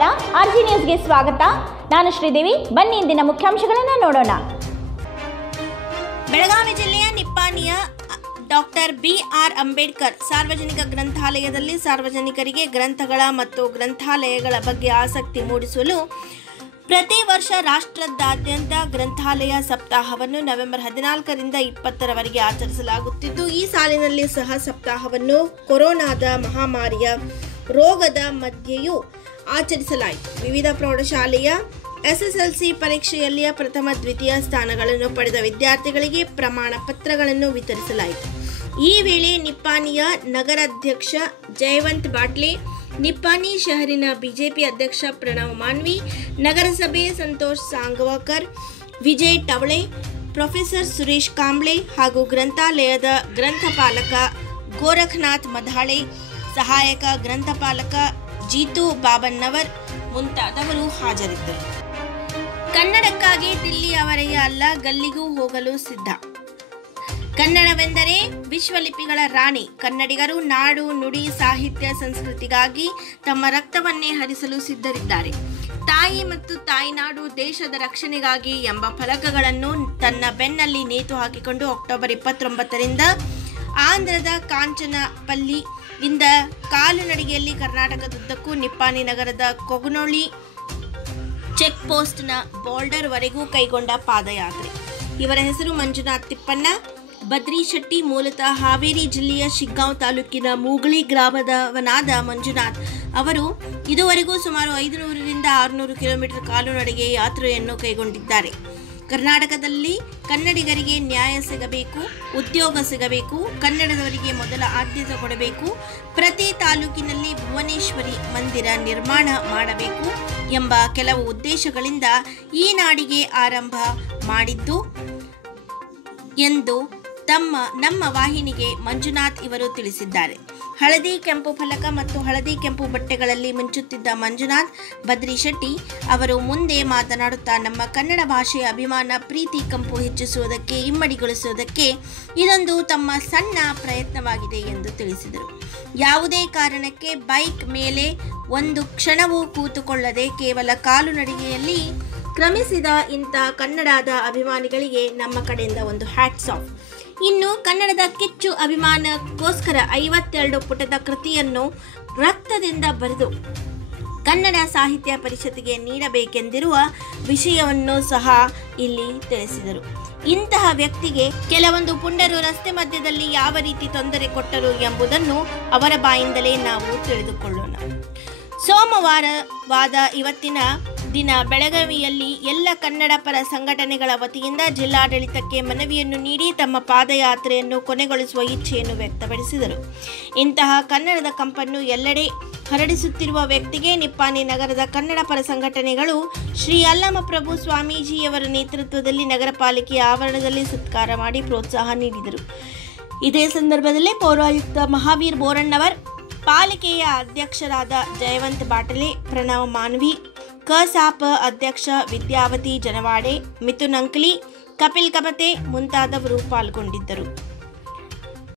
ನಮಸ್ಕಾರ, ಆರ್ಜಿ ನ್ಯೂಸ್ಗೆ ಸ್ವಾಗತ. ನಾನು ಶ್ರೀದೇವಿ. ಬನ್ನಿ ಇಂದಿನ ಮುಖ್ಯಾಂಶಗಳನ್ನು ನೋಡೋಣ. ಬೆಳಗಾವಿ ಜಿಲ್ಲೆಯ ನಿಪ್ಪಾಣಿಯ ಡಾಕ್ಟರ್ ಬಿ.ಆರ್. ಅಂಬೇಡ್ಕರ್ ಸಾರ್ವಜನಿಕ ಗ್ರಂಥಾಲಯದಲ್ಲಿ ಸಾರ್ವಜನಿಕರಿಗೆ ಗ್ರಂಥಗಳ ಮತ್ತು ಗ್ರಂಥಾಲಯಗಳ ಬಗ್ಗೆ ಆಸಕ್ತಿ ಮೂಡಿಸಲು ಪ್ರತಿ ವರ್ಷ ರಾಷ್ಟ್ರದಾದ್ಯಂತ ಗ್ರಂಥಾಲಯ ಸಪ್ತಾಹವನ್ನು ನವೆಂಬರ್ 14ರಿಂದ 20ರವರೆಗೆ ಆಚರಿಸಲಾಗುತ್ತಿದ್ದು, ಈ ಸಾಲಿನಲ್ಲಿ ಸಹ ಸಪ್ತಾಹವನ್ನು ಕೊರೋನಾದ ಮಹಾಮಾರಿಯ ರೋಗದ ಮಧ್ಯೆಯೂ ಆಚರಿಸಲಾಯಿತು. ವಿವಿಧ ಪ್ರೌಢಶಾಲೆಯ ಎಸ್ಎಸ್ಎಲ್ಸಿ ಪರೀಕ್ಷೆಯಲ್ಲಿಯ ಪ್ರಥಮ ದ್ವಿತೀಯ ಸ್ಥಾನಗಳನ್ನು ಪಡೆದ ವಿದ್ಯಾರ್ಥಿಗಳಿಗೆ ಪ್ರಮಾಣ ಪತ್ರಗಳನ್ನು ವಿತರಿಸಲಾಯಿತು. ಈ ವೇಳೆ ನಿಪ್ಪಾಣಿಯ ನಗರಾಧ್ಯಕ್ಷ ಜಯವಂತ್ ಬಾಟ್ಲೆ, ನಿಪ್ಪಾಣಿ ಶಹರಿನ ಬಿಜೆಪಿ ಅಧ್ಯಕ್ಷ ಪ್ರಣವ್ ಮಾನ್ವಿ, ನಗರಸಭೆ ಸಂತೋಷ್ ಸಾಂಗವಾಕರ್, ವಿಜಯ್ ಟವಳೆ, ಪ್ರೊಫೆಸರ್ ಸುರೇಶ್ ಕಾಂಬ್ಳೆ ಹಾಗೂ ಗ್ರಂಥಾಲಯದ ಗ್ರಂಥಪಾಲಕ ಗೋರಖನಾಥ್ ಮಧಾಳೆ, ಸಹಾಯಕ ಗ್ರಂಥಪಾಲಕ ಜೀತು ಬಾಬನ್ನವರ್ ಮುಂತಾದವರು ಹಾಜರಿದ್ದರು. ಕನ್ನಡಕ್ಕಾಗಿ ದಿಲ್ಲಿಯವರೆಗೆ ಅಲ್ಲ, ಗಲ್ಲಿಗೂ ಹೋಗಲು ಸಿದ್ಧ. ಕನ್ನಡವೆಂದರೆ ವಿಶ್ವಲಿಪಿಗಳ ರಾಣಿ. ಕನ್ನಡಿಗರು ನಾಡು, ನುಡಿ, ಸಾಹಿತ್ಯ, ಸಂಸ್ಕೃತಿಗಾಗಿ ತಮ್ಮ ರಕ್ತವನ್ನೇ ಹರಿಸಲು ಸಿದ್ಧರಿದ್ದಾರೆ. ತಾಯಿ ಮತ್ತು ತಾಯ್ನಾಡು, ದೇಶದ ರಕ್ಷಣೆಗಾಗಿ ಎಂಬ ಫಲಕಗಳನ್ನು ತನ್ನ ಬೆನ್ನಲ್ಲಿ ನೇತು ಹಾಕಿಕೊಂಡು ಅಕ್ಟೋಬರ್ 29ರಿಂದ ಆಂಧ್ರದ ಕಾಂಚನಪಲ್ಲಿ ಇಂದ ಕಾಲುನಡಿಗೆಯಲ್ಲಿ ಕರ್ನಾಟಕದುದ್ದಕ್ಕೂ ನಿಪ್ಪಾಣಿ ನಗರದ ಕೊಗನೊಳ್ಳಿ ಚೆಕ್ ಪೋಸ್ಟ್ನ ಬಾರ್ಡರ್ ವರೆಗೂ ಕೈಗೊಂಡ ಪಾದಯಾತ್ರೆ. ಇವರ ಹೆಸರು ಮಂಜುನಾಥ್ ತಿಪ್ಪಣ್ಣ ಬದ್ರಿ ಶೆಟ್ಟಿ. ಮೂಲತಃ ಹಾವೇರಿ ಜಿಲ್ಲೆಯ ಶಿಗ್ಗಾಂವ್ ತಾಲೂಕಿನ ಮೂಗಳಿ ಗ್ರಾಮದವನಾದ ಮಂಜುನಾಥ್ ಅವರು ಇದುವರೆಗೂ ಸುಮಾರು 500ರಿಂದ 600 ಕಿಲೋಮೀಟರ್ ಕಾಲುನಡಿಗೆ ಯಾತ್ರೆಯನ್ನು ಕೈಗೊಂಡಿದ್ದಾರೆ. ಕರ್ನಾಟಕದಲ್ಲಿ ಕನ್ನಡಿಗರಿಗೆ ನ್ಯಾಯ ಸಿಗಬೇಕು, ಉದ್ಯೋಗ ಸಿಗಬೇಕು, ಕನ್ನಡದವರಿಗೆ ಮೊದಲ ಆದ್ಯತೆ ಕೊಡಬೇಕು, ಪ್ರತಿ ತಾಲೂಕಿನಲ್ಲಿ ಭುವನೇಶ್ವರಿ ಮಂದಿರ ನಿರ್ಮಾಣ ಮಾಡಬೇಕು ಎಂಬ ಕೆಲವು ಉದ್ದೇಶಗಳಿಂದ ಈ ನಾಡಿಗೆ ಆರಂಭ ಮಾಡಿದ್ದು ಎಂದು ನಮ್ಮ ವಾಹಿನಿಗೆ ಮಂಜುನಾಥ್ ಇವರು ತಿಳಿಸಿದ್ದಾರೆ. ಹಳದಿ ಕೆಂಪು ಫಲಕ ಮತ್ತು ಹಳದಿ ಕೆಂಪು ಬಟ್ಟೆಗಳಲ್ಲಿ ಮಿಂಚುತ್ತಿದ್ದ ಮಂಜುನಾಥ್ ಬದ್ರಿ ಶೆಟ್ಟಿ ಅವರು ಮುಂದೆ ಮಾತನಾಡುತ್ತಾ, ನಮ್ಮ ಕನ್ನಡ ಭಾಷೆಯ ಅಭಿಮಾನ, ಪ್ರೀತಿ, ಕಂಪು ಹೆಚ್ಚಿಸುವುದಕ್ಕೆ, ಇಮ್ಮಡಿಗೊಳಿಸುವುದಕ್ಕೆ ಇದೊಂದು ತಮ್ಮ ಸಣ್ಣ ಪ್ರಯತ್ನವಾಗಿದೆ ಎಂದು ತಿಳಿಸಿದರು. ಯಾವುದೇ ಕಾರಣಕ್ಕೆ ಬೈಕ್ ಮೇಲೆ ಒಂದು ಕ್ಷಣವೂ ಕೂತುಕೊಳ್ಳದೆ ಕೇವಲ ಕಾಲುನಡಿಗೆಯಲ್ಲಿ ಕ್ರಮಿಸಿದ ಇಂಥ ಕನ್ನಡದ ಅಭಿಮಾನಿಗಳಿಗೆ ನಮ್ಮ ಕಡೆಯಿಂದ ಒಂದು ಹ್ಯಾಟ್ಸ್ ಆಫ್. ಇನ್ನು ಕನ್ನಡದ ಕಿಚ್ಚು ಅಭಿಮಾನಕ್ಕೋಸ್ಕರ 52 ಪುಟದ ಕೃತಿಯನ್ನು ರಕ್ತದಿಂದ ಬರೆದು ಕನ್ನಡ ಸಾಹಿತ್ಯ ಪರಿಷತ್ತಿಗೆ ನೀಡಬೇಕೆಂದಿರುವ ವಿಷಯವನ್ನು ಸಹ ಇಲ್ಲಿ ತಿಳಿಸಿದರು. ಇಂತಹ ವ್ಯಕ್ತಿಗೆ ಕೆಲವೊಂದು ಪುಂಡರು ರಸ್ತೆ ಮಧ್ಯದಲ್ಲಿ ಯಾವ ರೀತಿ ತೊಂದರೆ ಕೊಟ್ಟರು ಎಂಬುದನ್ನು ಅವರ ಬಾಯಿಂದಲೇ ನಾವು ತಿಳಿದುಕೊಳ್ಳೋಣ. ಸೋಮವಾರವಾದ ಇವತ್ತಿನ ದಿನ ಬೆಳಗಾವಿಯಲ್ಲಿ ಎಲ್ಲ ಕನ್ನಡ ಪರ ಸಂಘಟನೆಗಳ ವತಿಯಿಂದ ಜಿಲ್ಲಾಡಳಿತಕ್ಕೆ ಮನವಿಯನ್ನು ನೀಡಿ ತಮ್ಮ ಪಾದಯಾತ್ರೆಯನ್ನು ಕೊನೆಗೊಳಿಸುವ ಇಚ್ಛೆಯನ್ನು ವ್ಯಕ್ತಪಡಿಸಿದರು. ಇಂತಹ ಕನ್ನಡದ ಕಂಪನ್ನು ಎಲ್ಲೆಡೆ ಹರಡಿಸುತ್ತಿರುವ ವ್ಯಕ್ತಿಗೆ ನಿಪ್ಪಾಣಿ ನಗರದ ಕನ್ನಡ ಪರ ಸಂಘಟನೆಗಳು ಶ್ರೀ ಅಲ್ಲಮಪ್ರಭು ಸ್ವಾಮೀಜಿಯವರ ನೇತೃತ್ವದಲ್ಲಿ ನಗರ ಪಾಲಿಕೆಯ ಆವರಣದಲ್ಲಿ ಸತ್ಕಾರ ಮಾಡಿ ಪ್ರೋತ್ಸಾಹ ನೀಡಿದರು. ಇದೇ ಸಂದರ್ಭದಲ್ಲಿ ಪೌರಾಯುಕ್ತ ಮಹಾವೀರ್ ಬೋರಣ್ಣವರ್, ಪಾಲಿಕೆಯ ಅಧ್ಯಕ್ಷರಾದ ಜಯವಂತ್ ಬಾಟಲೆ, ಪ್ರಣವ್ ಮಾನ್ವಿ, ಕಸಾಪ ಅಧ್ಯಕ್ಷ ವಿದ್ಯಾವತಿ ಜನವಾಡೆ, ಮಿಥುನ್ ಅಂಕಲಿ, ಕಪಿಲ್ ಕಬತೆ ಮುಂತಾದವರು ಪಾಲ್ಗೊಂಡಿದ್ದರು.